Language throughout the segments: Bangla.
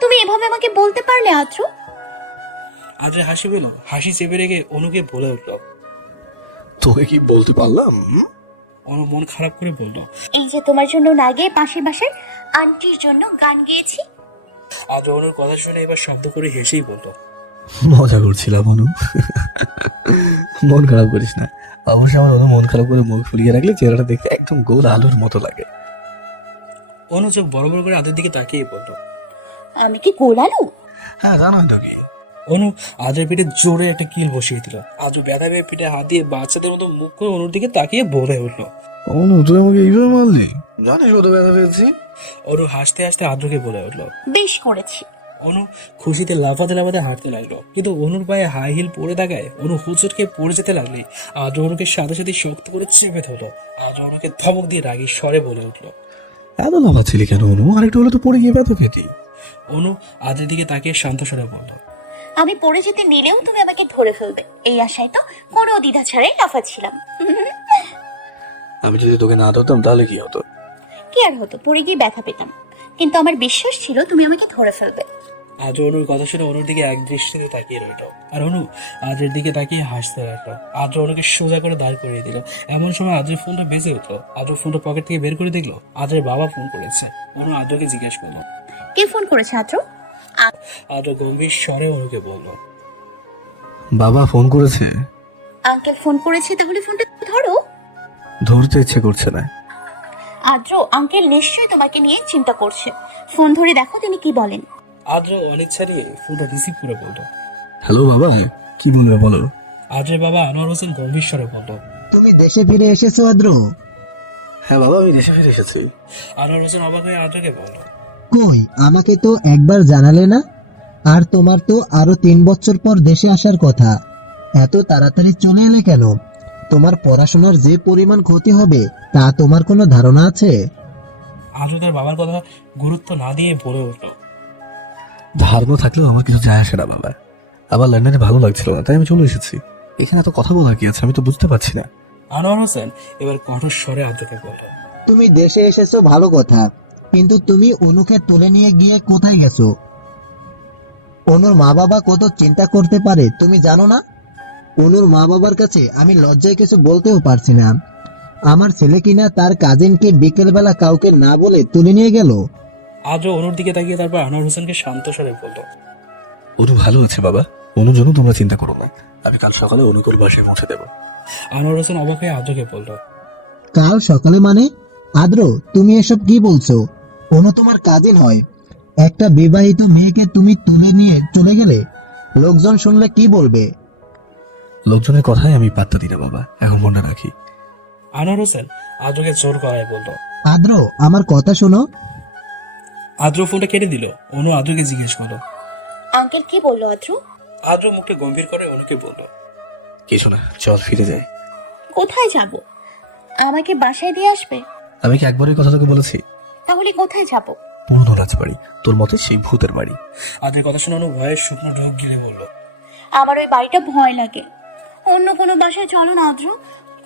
তুমি এভাবে আমাকে বলতে পারলে আদ্র? আদ্রে হাসি পেল, হাসি চেপে রেখে অনুকে বলে উঠল। তোকে কি বলতে পারলাম? অনু মন খারাপ করে বলল। এই যে তোমার জন্য না গিয়ে পাশের বাসার আন্টির জন্য গান গেয়েছি। আদ্র অনুর কথা শুনে এবার শব্দ করে হেসেই বলল। মজা করছিলাম অনু, মন খারাপ করিস না। অবশ্যই আমার অনু মন খারাপ করে মুখ ফুলিয়ে রাখলে চেহারাটা দেখতে একদম গোল আলুর মতো লাগে। অনু চোখ বড় বড় করে আদ্রের দিকে তাকিয়ে বলল। আমি কি গোলালু? হ্যাঁ জানোই তো কি। অনু আদ্রের পিঠে জোরে একটা কিল বসিয়ে দিল। আদ্র ব্যথা পেয়ে পিঠে হাত দিয়ে বাচ্চাদের মতো মুখ করে অনুর দিকে তাকিয়ে বলে উঠল। অনু তুই আমাকে এইভাবে মারলি? জানিস কত ব্যথা পেয়েছি? অনু হাসতে হাসতে আদ্রকে বলে উঠল। বেশ করেছি। অনু খুশিতে লাফাতে লাফাতে হাঁটতে লাগলো, কিন্তু অনুর পায়ে হাই হিল পরে থাকায় অনু হুচটকে পড়ে যেতে লাগলি। আদ্র অনুকে সাথে সাথে শক্ত করে চেপে ধরলো। আদ্র অনুকে ধমক দিয়ে রাগী স্বরে বলে উঠল। এত লাফাচ্ছিলি কেন অনু? আরেকটু হলে তো পড়ে গিয়ে ব্যথা পেতি। অনু আদ্রের দিকে তাকিয়ে শান্ত স্বরে বলল। আমি পড়ে যেতে নিলেও তুমি আমাকে ধরে ফেলবে, এই আশায় তো কোনো দ্বিধা ছাড়াই লাফাচ্ছিলাম। আমি যদি তোকে না ধরতাম তাহলে কি হতো? কি আর হতো, পড়ে গিয়ে ব্যথা পেতাম, কিন্তু আমার বিশ্বাস ছিল তুমি আমাকে ধরে ফেলবে। আদ্র অনুর কথা শুনে অনুর দিকে এক দৃষ্টিতে তাকিয়ে রইল, আর অনু আদ্রের দিকে তাকিয়ে হাসতে লাগলো। আদ্র অনুকে সোজা করে দাঁড় করিয়ে দিল। এমন সময় আদ্রের ফোনটা বেজে উঠলো। আদ্র ফোনটা পকেট থেকে বের করে দেখলো আদ্রের বাবা ফোন করেছে। অনু আদ্রকে জিজ্ঞেস করলো। কে ফোন করেছে আদ্র? আদ্র গম্ভীর স্বরে অনুকে বলল। বাবা ফোন করেছে। আঙ্কেল ফোন করেছে, তাহলে ফোনটা ধরো। ধরতে ইচ্ছে করছে না। আদ্র, আঙ্কেল নিশ্চয়ই তোমাকে নিয়ে চিন্তা করছে, ফোন ধরে দেখো তিনি কি বলেন। আদ্র অনিচ্ছা নিয়ে ফোনটা রিসিভ করে বলল। হ্যালো বাবা, কি বলবে বলো? আদ্রের বাবা আনোয়ার হোসেন গম্ভীর স্বরে বলল। তুমি দেশে ফিরে এসেছো আদ্র? হ্যাঁ বাবা, আমি দেশে ফিরে এসেছি। আনোয়ার হোসেন অবাক হয়ে আদ্রকে বলল। কই, আমাকে তো একবার জানালে না। আর তোমার তো আরো 3 বছর পর দেশে আসার কথা, এত তাড়াতাড়ি চলে এলে কেন? তোমার পড়াশোনার যে পরিমাণ ক্ষতি হবে তা তোমার কোনো ধারণা আছে? আদ্র তার বাবার কথা গুরুত্ব না দিয়ে বলে উঠল। ধারণা থাকলেও আমার কিছু যায় আসে না বাবা। আবার লন্ডনে ভালো লাগছিল না, তাই আমি চলে এসেছি। এখানে এত কথা বলার কি আছে আমি তো বুঝতে পারছি না। আনোয়ার হোসেন এবার কঠোর স্বরে আদ্রকে বলল। তুমি দেশে এসেছো ভালো কথা, কিন্তু তুমি অনুকে তুলে নিয়ে গিয়ে কোথায় গেছো? অনুর মা বাবা কত চিন্তা করতে পারে তুমি জানো না? অনুর মা বাবার কাছে আমি লজ্জায় কিছু বলতেও পারছি না। আমার ছেলে কিনা তার কাজিনকে বিকেলবেলা কাউকে না বলে তুলে নিয়ে গেল। আদ্র অনুর দিকে তাকিয়ে তারপর আনোয়ার হোসেনকে শান্ত স্বরে বলল। অনু ভালো আছে বাবা, অনুর জন্য তোমরা চিন্তা করো না। আমি কাল সকালে অনুকূল বাসায় পৌঁছে দেবো। আনোয়ার হোসেন অবাক হয়ে আদ্রকে বলল। কাল সকালে মানে? আদ্র, তুমি এসব কি বলছো? অনু তোমার কাজিন হয়, একটা বিবাহিত মেয়েকে তুমি তুলে নিয়ে চলে গেলে লোকজন শুনলে কি বলবে? লোকজনের কথাই আমি পাত্তা দিই না বাবা, এখন মনে রাখি। আনোয়ার হোসেন আদ্রকে জোর করায় বলল। আদ্র, আমার কথা শোনো। আদ্র ফোনটা কেটে দিল। অনু আদ্রকে জিজ্ঞেস করলো। আঙ্কেল কি বললো আদ্র? আদ্র মুখটা গম্ভীর করে অনুকে বলল। কিছু না, চল ফিরে যাই। কোথায় যাব? আমাকে বাসায় দিয়ে আসবে? আমি কি একবারই কথা তোকে বলেছি? তাহলে কোথায় যাব? পুরনো রাজবাড়ি, তোর মতে সেই ভূতের বাড়ি। আদ্রের কথা শুনে অনু ভয়ের শুকনো ঢোক গিলে বলল। আমার ওই বাড়িটা ভয় লাগে, অন্য কোনো বাসায় চলো না আদ্র,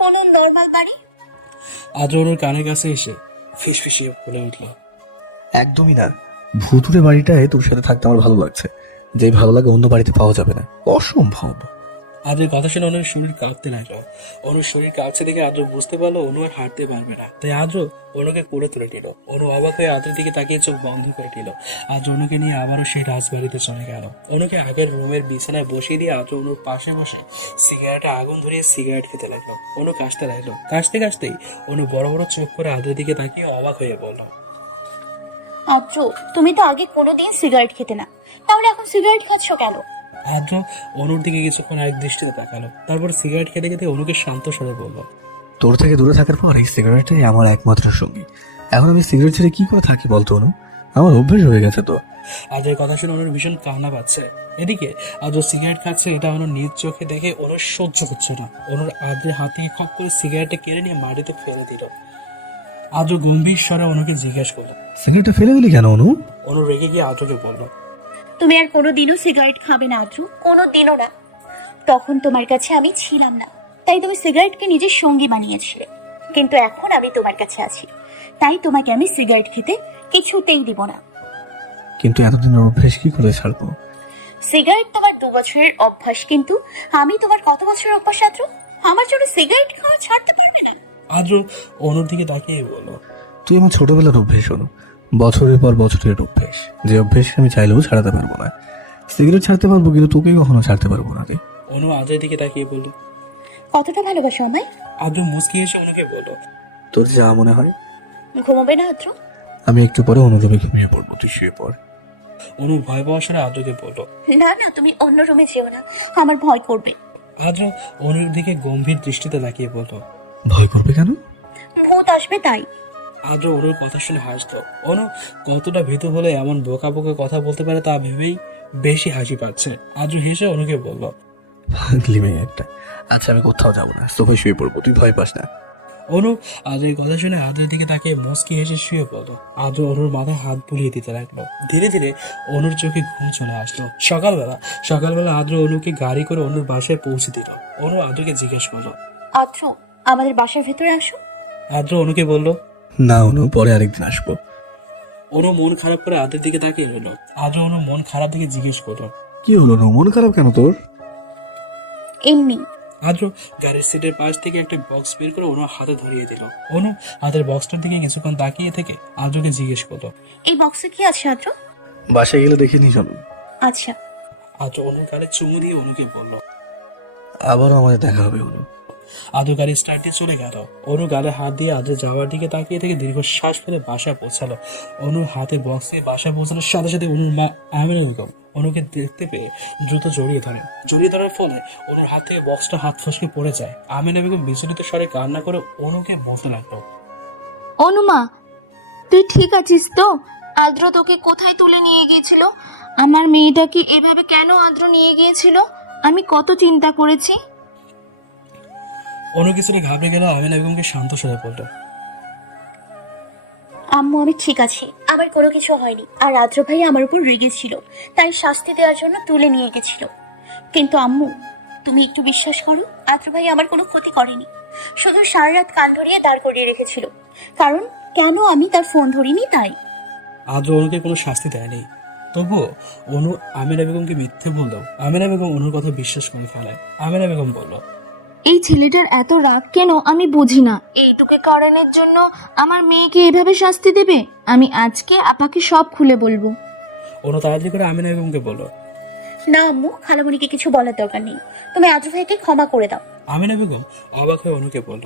কোনো নর্মাল বাড়ি। আদ্র অনুর কানের কাছে এসে ফিসফিসিয়ে বলে উঠল। একদমই না, ভূতুরে বাড়িটায় তোর সাথে থাকতে আমার ভালো লাগছে। যে ভালো লাগে অন্য বাড়িতে পাওয়া যাবে না, অসম্ভব। আদ্রের কথা শুনে অনুর শরীর কাঁপতে লাগলো। অনুর শরীর কাঁপছে দেখে আদ্র বুঝতে পারলো অনু আর হাঁটতে পারবে না, তাই আদ্র অনুকে কোলে তুলে নিল। অনু অবাক হয়ে আদ্রের দিকে তাকিয়ে চোখ বন্ধ করে নিল। আদ্র অনুকে নিয়ে আবারও সেই রাজবাড়িতে চলে গেল। অনুকে আগের রুমের বিছানায় বসিয়ে দিয়ে আদ্র অনুর পাশে বসে সিগারেটে আগুন ধরিয়ে সিগারেট খেতে লাগলো। অনু কাশতে লাগলো। কাশতে কাশতেই অনু বড় বড় চোখ করে আদ্রের দিকে তাকিয়ে অবাক হয়ে বলল। আদ্র, তুমি তো আগে কোনোদিন সিগারেট খেতে না, তাহলে এখন সিগারেট খাচ্ছ কেন? আদ্র অনুর দিকে কিছুক্ষণ এক দৃষ্টিতে তাকালো, তারপর সিগারেট খেতে খেতে অনুকে শান্ত স্বরে বলল। তোর থেকে দূরে থাকার পর এই সিগারেটটাই আমার একমাত্র সঙ্গী। এখন আমি সিগারেট ছেড়ে কি করে থাকি বলতো অনু? আমার অভ্যেস হয়ে গেছে তো। আদ্রের কথা শুনে অনুর ভীষণ কান্না পাচ্ছে। এদিকে আদ্র সিগারেট খাচ্ছে, এটা অনুর নিজ চোখে দেখে অনুর সহ্য হচ্ছে না। অনুর আদ্রের হাত থেকে খপ করে সিগারেটটা কেড়ে নিয়ে মাটিতে ফেলে দিল। আদ্র গম্ভীর স্বরে অনুকে জিজ্ঞেস করলো। সিগারেটটা ফেলে দিলি কেন অনু? অনু রেগে গিয়ে আদ্রকে বলল। তুমি আর কোনোদিনও সিগারেট খাবে না আদ্র, কোনোদিনও না। তখন তোমার কাছে আমি ছিলাম না, তাই তুমি সিগারেটকে নিজের সঙ্গী বানিয়েছিলে, কিন্তু এখন আমি তোমার কাছে আছি, তাই তোমাকে আমি সিগারেট খেতে কিছুতেই দিব না। কিন্তু এতদিনের অভ্যেস কি করে ছাড়বো? সিগারেট তোমার 2 বছরের অভ্যাস, কিন্তু আমি তোমার কত বছরের অভ্যাস আদ্র? আমার জন্য সিগারেট খাওয়া ছাড়তে পারবে না? আদ্র অনুর দিকে তাকিয়ে বলল, তুই আমার ছোটবেলার অভ্যেস অনু, বছরের পর বছরের অভ্যেস, যে অভ্যেস আমি চাইলেও ছাড়াতে পারবো না। সিগারেট ছাড়তে পারবো কিন্তু তোকে কখনো ছাড়তে পারবো না রে। অনু আদ্রের দিকে তাকিয়ে বলল। কতটা ভালোবাসো আমায়? আদ্র মুচকি এসে অনুকে বলল, তোর যা মনে হয়। ঘুমাবে না আদ্র? আমি একটু পরে অনুরূপে ঘুমিয়ে পড়বো, তুই শুয়ে পড়। অনু ভয় পাওয়ার সাথে আদ্রকে বলল। না না, তুমি অন্য রুমে যেও না, আমার ভয় করবে। আদ্র অনুর দিকে গম্ভীর দৃষ্টিতে তাকিয়ে বলল। ভয় করবে কেন? ভূত আসবে তাই। আদ্র অনুর কথা শুনে হাসতো। অনু কতটা ভীতু হলে এমন বোকা বোকা কথা বলতে পারে তা ভেবেই বেশি হাসি পাচ্ছে। আদ্র হেসে অনুকে বলল, পাগলি মেয়ে একটা। আচ্ছা আমি কোথাও যাবো না, সোফায় শুয়ে পড়বো, তুই ভয় পাস না। অনু আদ্রের কথা শুনে আদ্রের দিকে তাকিয়ে মুচকি হেসে শুয়ে পড়ল। আদ্র অনুর মাথায় হাত বুলিয়ে দিতে লাগলো। ধীরে ধীরে অনুর চোখে ঘুম চলে আসলো। সকালবেলা আদ্র অনুকে গাড়ি করে অনুর বাসায় পৌঁছে দিল। অনু আদ্রকে জিজ্ঞেস করলো। আদ্র, আমাদের বাসার ভেতরে আসো। আদ্র অনুকে বলল। না অনু, পরে আরেকদিন আসবো। অনু মন খারাপ করে আদ্রের দিকে তাকিয়ে রইল। আদ্র অনু মন খারাপ দিকে জিজ্ঞেস করলো। কি হলো অনু, মন খারাপ কেন তোর? এমনি। আদ্র গাড়ির সিটের পাশ থেকে একটা বক্স বের করে অনুর হাতে ধরিয়ে দিল। অনু হাতের বক্সটার দিকে কিছুক্ষণ তাকিয়ে থেকে আদ্রকে জিজ্ঞেস করলো। এই বক্সে কি আছে আদ্র? বাসায় গেলে দেখে নিস অনু। আচ্ছা। আদ্র অনুর গাড়ি চুমু দিয়ে অনুকে বলল। আবারও আমাদের দেখা হবে অনু। আদ্র গাড়ি স্টার্ট দিয়ে চলে গেল। অনু গালে হাত দিয়ে আদ্র যাওয়ার দিকে তাকিয়ে থেকে দীর্ঘশ্বাস ফেলে বাসায় পৌঁছালো। অনুর হাতে বক্স দিয়ে বাসায় পৌঁছানোর সাথে সাথে অনুর মা আমিনা বেগম অনুকে দেখতে পেয়ে দ্রুত জড়িয়ে ধরার ফলে অনুর হাত থেকে বক্সটা হাত ফসকে পড়ে যায়। আমিনা বেগম বিচলিত স্বরে কান্না করে অনুকে বলতে লাগলো। অনুমা, তুই ঠিক আছিস তো? আদ্র তোকে কোথায় তুলে নিয়ে গিয়েছিল? আমার মেয়েটাকে এভাবে কেন আদ্র নিয়ে গিয়েছিল? আমি কত চিন্তা করেছি। অনু কিছুটা ঘাবড়ে গেল। আমিনা বেগমকে শান্ত স্বরে বলল। আম্মু, আমি ঠিক আছি, আমার কোনো কিছু হয়নি। আর আদ্র ভাই আমার উপর রেগেছিল, তাই শাস্তি দেওয়ার জন্য তুলে নিয়ে গেছিল। কিন্তু আম্মু, তুমি একটু বিশ্বাস করো, আদ্র ভাই আমার কোনো ক্ষতি করেনি, শুধু সারা রাত কান ধরিয়ে দাঁড় করিয়ে রেখেছিল। কারণ কেন আমি তার ফোন ধরিনি তাই। আদ্র অনুকে কোনো শাস্তি দেয়নি, তবুও অনু আমিনা বেগমকে মিথ্যে বললেও আমিনা বেগম অনুর কথা বিশ্বাস করে ফেলায়। আমিনা বেগম বলল। এই ছেলেটার এত রাগ কেন আমি বুঝি না। এইটুকু কারণের জন্য আমার মেয়েকে এভাবে শাস্তি দেবে? আমি আজকে আপাকে সব খুলে বলবো। অনু তাড়াতাড়ি করে আমিনা বেগমকে বলল। না আম্মু, খালামণিকে কিছু বলার দরকার নেই, তুমি আদ্র ভাইকে ক্ষমা করে দাও। আমিনা বেগম অবাক হয়ে অনুকে বলল।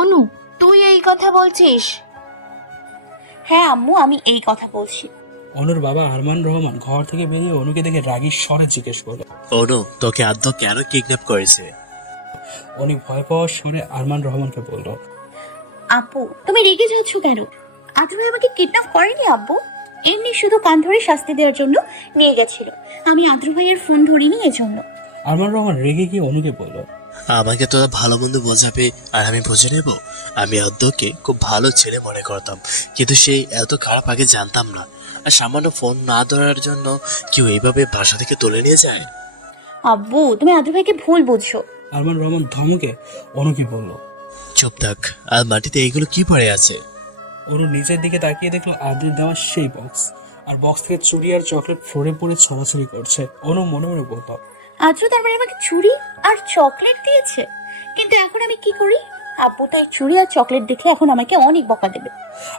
অনু, তুই এই কথা বলছিস? হ্যাঁ আম্মু, আমি এই কথা বলছি। অনুর বাবা আরমান রহমান ঘর থেকে বেরিয়ে অনুকে দেখে রাগীর স্বরে জিজ্ঞেস করলো। অনু, তোকে আদ্য কেন কিডন্যাপ করেছে? উনি ভয় পাওয়ার স্বরে আরমান রহমানকে বলল। আপু, তুমি রেগে যাচ্ছ কেন? আদ্র ভাই আমাকে কিডন্যাপ করেনি আব্বু, এমনি শুধু কান ধরে শাস্তি দেওয়ার জন্য নিয়ে গেছিল। আমি আদ্র ভাইয়ের ফোন ধরিনি এজন্য। আরমান রহমান রেগে গিয়ে অনুকে বলল। আমাকে তোরা ভালো মন্দ বোঝাবে আর আমি বুঝে নেব? আমি আদ্যকে খুব ভালো ছেলে মনে করতাম, কিন্তু সেই এত খারাপ আগে জানতাম না। আর সামান্য ফোন না ধরার জন্য কেউ এইভাবে বাসা থেকে তুলে নিয়ে যায়? আব্বু, তুমি আদ্র ভাইকে ভুল বুঝছো। আরমান রহমান ধমকে অনুকে বলল। চুপ থাক। আর মাটিতে এইগুলো কি পড়ে আছে? অনু নিচের দিকে তাকিয়ে দেখলো আদ্রের দেওয়া সেই বক্স, আর বক্স থেকে চুড়ি আর চকলেট ফ্লোরে পড়ে ছড়াছড়ি করছে। অনু মনে মনে বলল। আদ্র তার মানে আমাকে চুড়ি আর চকলেট দিয়েছে, কিন্তু এখন আমি কি করি? আব্বু তো এই চুড়ি আর চকলেট দেখলে এখন আমাকে অনেক বকা দেবে।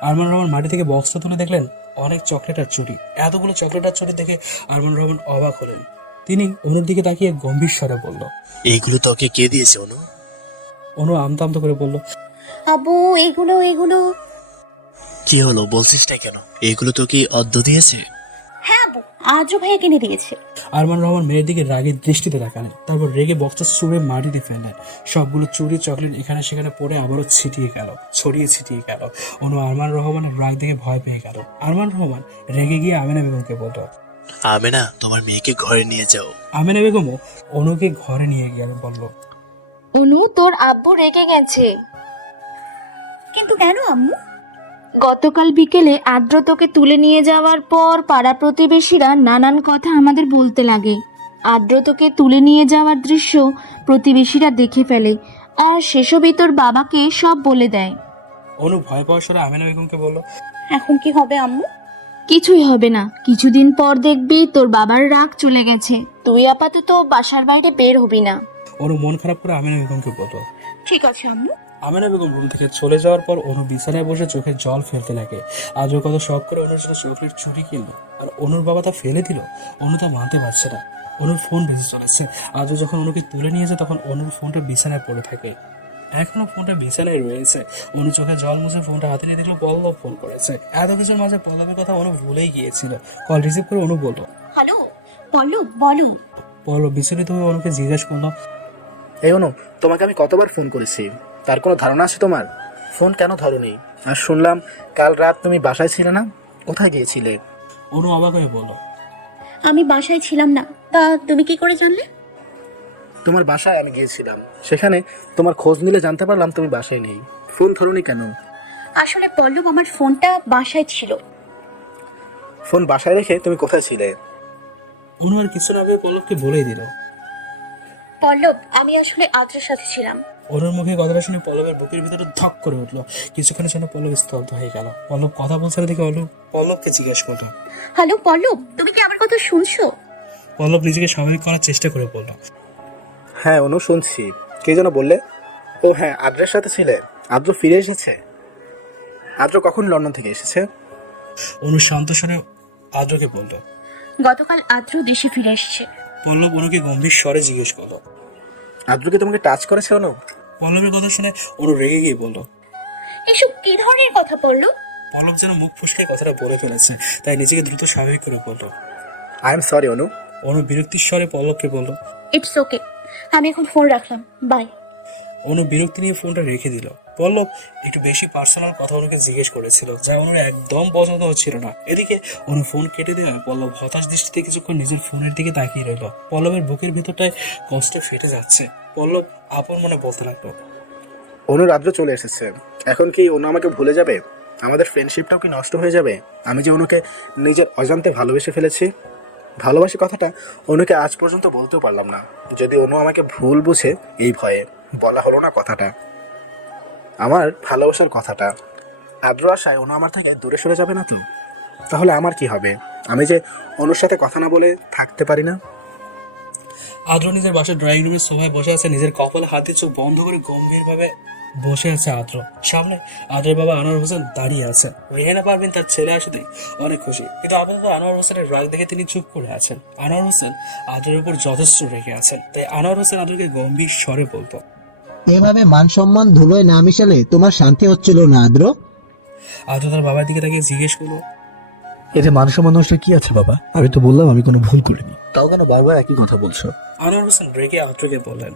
আরমান রহমান মাটি থেকে বক্সটা তুলে দেখলেন অনেক চকলেট আর চুড়ি। এতগুলো চকলেট আর চুড়ি দেখে আরমান রহমান অবাক হলেন। তিনি অনুর দিকে তাকিয়ে গম্ভীর স্বরে বলল। এইগুলো তোকে কে দিয়েছে অনু? অনু আমতা আমতা করে বলল। আব্বু, এগুলো কি হলো, বলছিস না কেন? এইগুলো তোকে অদ্য দিয়েছে? হ্যাঁ আব্বু, আদ্র ভাইয়া কিনে দিয়েছে। আরমান রহমান মেয়ের দিকে রাগের দৃষ্টিতে তাকালেন, তারপর রেগে বক্সটা ছুঁড়ে মাটিতে ফেললেন। সবগুলো চুরি চকলেট এখানে সেখানে পড়ে আবারও ছড়িয়ে ছিটিয়ে গেল। অনু আরমান রহমানের রাগ দেখে ভয় পেয়ে গেল। আরমান রহমান রেগে গিয়ে আমিনা বেগমকে বলল। আমেনা, তোমার মেয়েকে ঘরে নিয়ে যাও। আমিনা বেগমও অনুকে ঘরে নিয়ে গিয়ে বলল। অনু, তোর আব্বু রেগে গেছে। কিন্তু কেন আম্মু? গতকাল বিকেলে আদ্র তোকে তুলে নিয়ে যাওয়ার পর পাড়া প্রতিবেশীরা নানান কথা আমাদের বলতে লাগে। আদ্র তোকে তুলে নিয়ে যাওয়ার দৃশ্য প্রতিবেশীরা দেখে ফেলে, আর সেসবই তোর বাবাকে সব বলে দেয়। অনু ভয় পাওয়ার স্বরে আমিনা বেগমকে বলল। এখন কি হবে আম্মু? কিছুই হবে না, কিছুদিন পর দেখবি তোর বাবার রাগ চলে গেছে, তুই আপাতত বাসার বাইরে বের হবি না। অনু মন খারাপ করে আমিনা বেগমকে বলল। ঠিক আছে আম্মু। আমিনা বেগম রুম থেকে চলে যাওয়ার পর অনু বিছানায় বসে চোখে জল ফেলতে লাগে। আজও কত শখ করে অনুর জন্য চকলেট চুরি কিনলো, আর অনুর বাবা তা ফেলে দিল। অনু তা মানতে পারছে না। অনুর ফোন বেজে চলেছে। আজও যখন অনুকে তুলে নিয়ে যায় তখন অনুর ফোনটা বিছানায় পড়ে থাকে। এখনো ফোনটা বিছানায় রয়েছে। অনু চোখে জল মুছে ফোনটা হাতে নিয়ে দিল। পল্লব ফোন করেছে। এত কিছুর মাঝে পল্লবের কথা অনু ভুলেই গিয়েছিল। কল রিসিভ করে অনু বলল। হ্যালো পল্লব, বলো। পল্লব বিচলিত হয়ে অনুকে জিজ্ঞাসা করলো, এই অনু, তোমাকে আমি কতবার ফোন করেছি, তার কোনো ধারণা আছে তোমার? ফোন কেন ধরোনি? আর শুনলাম কাল রাত তুমি বাসায় ছিলে না, কোথায় গিয়েছিলে? অনু অবাক হয়ে বলল, আমি বাসায় ছিলাম না। তা তুমি কি করে জানলে? তোমার বাসায় আমি গিয়েছিলাম, সেখানে তোমার খোঁজ নিলে জানতে পারলাম তুমি বাসায় নেই। ফোন ধরোনি কেন? আসলে পল্লব, আমার ফোনটা বাসায় ছিল। ফোন বাসায় রেখে তুমি কোথায় ছিলে? অনু আর কিছু না ভেবে পল্লবকে বলেই দিল। পল্লব, আমি আসলে আদ্রের সাথে ছিলাম। অনুর মুখে কথাটা শুনে পল্লবের বুকের ভিতরে ধক করে উঠলো। কিছুক্ষণের জন্য পল্লব স্তব্ধ হয়ে গেল। পল্লব কথা বলছে না দেখে পল্লবকে জিজ্ঞেস করলো, হ্যালো পল্লব, তুমি কি আমার কথা শুনছো? পল্লব নিজেকে স্বাভাবিক করার চেষ্টা করে বলল, হ্যাঁ অনু, শুনছি। কে যেন বললে? ও হ্যাঁ, আদ্রের সাথে ছিলে। আদ্র ফিরে এসেছে? আদ্র কখন লন্ডন থেকে এসেছে? অনু শান্ত স্বরে আদ্রকে বলল। গতকাল আদ্র দেশে ফিরে এসেছে। পল্লব অনুকে গম্ভীর স্বরে জিজ্ঞেস করলো, আদ্রকে তোমাকে টাচ করেছে অনু? পল্লবের কথা শুনে অনু রেগে গিয়ে বলল। এসব কি ধরনের কথা পল্লব? পল্লব যেন মুখ ফুসকে কথাটা বলে ফেলেছে, তাই নিজেকে দ্রুত স্বাভাবিক করে বলল, আই এম সরি অনু। অনু বিরক্তির স্বরে পল্লবকে বলল, ইটস ওকে, আমি এখন ফোন রাখলাম, বাই। অনু বিরক্তি নিয়ে ফোনটা রেখে দিল। পল্লব একটু বেশি পার্সোনাল কথা অনুকে জিজ্ঞেস করেছিল, যা অনুর একদম পছন্দ হচ্ছিল না। এদিকে অনু ফোন কেটে দেওয়ায় পল্লব হতাশ দৃষ্টিতে কিছুক্ষণ নিজের ফোনের দিকে তাকিয়ে রইল। পল্লবের বুকের ভেতরটায় কষ্টে ফেটে যাচ্ছে। পল্লব আপন মনে বলতে লাগলো, অনু রাত্র চলে এসেছে, এখন কি অনু আমাকে ভুলে যাবে? আমাদের ফ্রেন্ডশিপটাও কি নষ্ট হয়ে যাবে? আমি যে অনুকে নিজের অজান্তে ভালোবেসে ফেলেছি। ভালোবাসি কথাটা অনুকে আজ পর্যন্ত বলতেও পারলাম না। যদি অনু আমাকে ভুল বুঝে, এই ভয়ে বলা হলো না কথাটা, আমার ভালোবাসার কথাটা। আদ্র আশায় অনু আমার থেকে দূরে সরে যাবে না তো? তাহলে আমার কি হবে? আমি যে অনুর সাথে কথা না বলে থাকতে পারি না। আদ্র নিজের বাসার ড্রয়িং রুমের সোফায় বসে আছে, নিজের কপালে হাতে চোখ বন্ধ করে গম্ভীরভাবে বসে আছে আদ্র। সামনে আদ্রের বাবা আনোয়ার হোসেন দাঁড়িয়ে আছে। রেহানা পারভিন তার ছেলে আসতে অনেক খুশি, কিন্তু আপাতত আনোয়ার হোসেনের রাগ দেখে তিনি চুপ করে আছেন। আনোয়ার হোসেন আদ্রের উপর যথেষ্ট রেগে আছেন, তাই আনোয়ার হোসেন আদ্রকে গম্ভীর স্বরে বলতো, এভাবে মান সম্মান ধুলোয় না মিশালে তোমার শান্তি হচ্ছিল না আদ্র? আদ্র তার বাবার দিকে তাকিয়ে জিজ্ঞেস করলো, এতে মান সম্মান নষ্ট কি আছে বাবা? আমি তো বললাম আমি কোনো ভুল করিনি, তাও কেন বারবার একই কথা বলছো? আনোয়ার হোসেন রেগে আদ্রকে বললেন,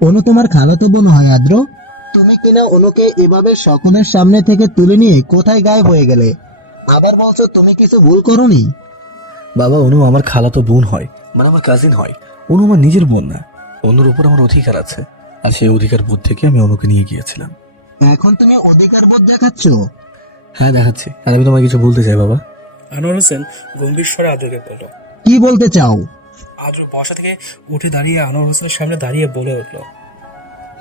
অনু তোমার খালাতো বোন হয় আদ্র, তুমি কিনা অনুকে এভাবে সকলের সামনে থেকে তুলে নিয়ে কোথায় গায়েব হয়ে গেলে? আবার বলছো তুমি কিছু ভুল করোনি? বাবা, অনু আমার খালাতো বোন হয়, মানে আমার কাজিন হয়। অনু আমার নিজের বোন না। অনুর উপর আমার অধিকার আছে, আর সেই অধিকার বোধ থেকে আমি অনুকে নিয়ে গিয়েছিলাম। এখন তুমি অধিকার বোধ দেখাচ্ছ? হ্যাঁ, দেখাচ্ছি। আর আমি তোমায় কিছু বলতে চাই বাবা। আনোয়ার হোসেন গম্ভীর স্বরে আদ্রকে বলল। কি বলতে চাও? আদ্র বসা থেকে উঠে দাঁড়িয়ে আনোয়ার হোসেনের সামনে দাঁড়িয়ে বলে উঠলো,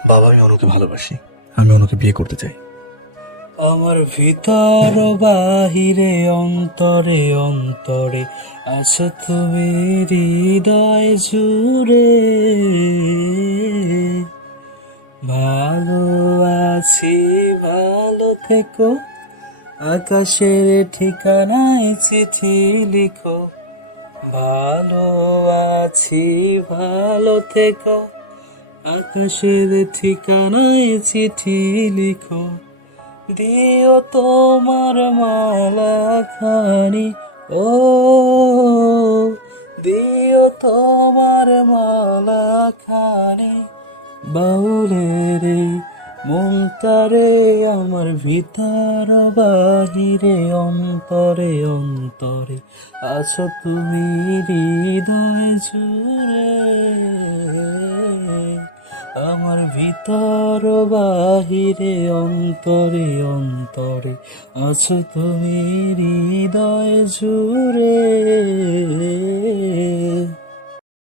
বাবা, আমি অনুকে ভালোবাসি, আমি অনুকে বিয়ে করতে চাই। আমার ভিতর বাহিরে অন্তরে অন্তরে আছো তুমি হৃদয় জুড়ে, ভালো আছি ভালো থেকো, আকাশের ঠিকানায় চিঠি লিখো। ভালো আছি ভালো থেকো, আকাশের ঠিকানায় চিঠি লিখো। দিও তোমার মালা খানি, ও দিও তোমার মালা খানি, বাউলের মমতারে আমার ভিতর বাহিরে অন্তরে অন্তরে আছো তুমি হৃদয় জুড়ে, আমার ভিতর বাহিরে অন্তরে অন্তরে আছো তুমি হৃদয় জুড়ে।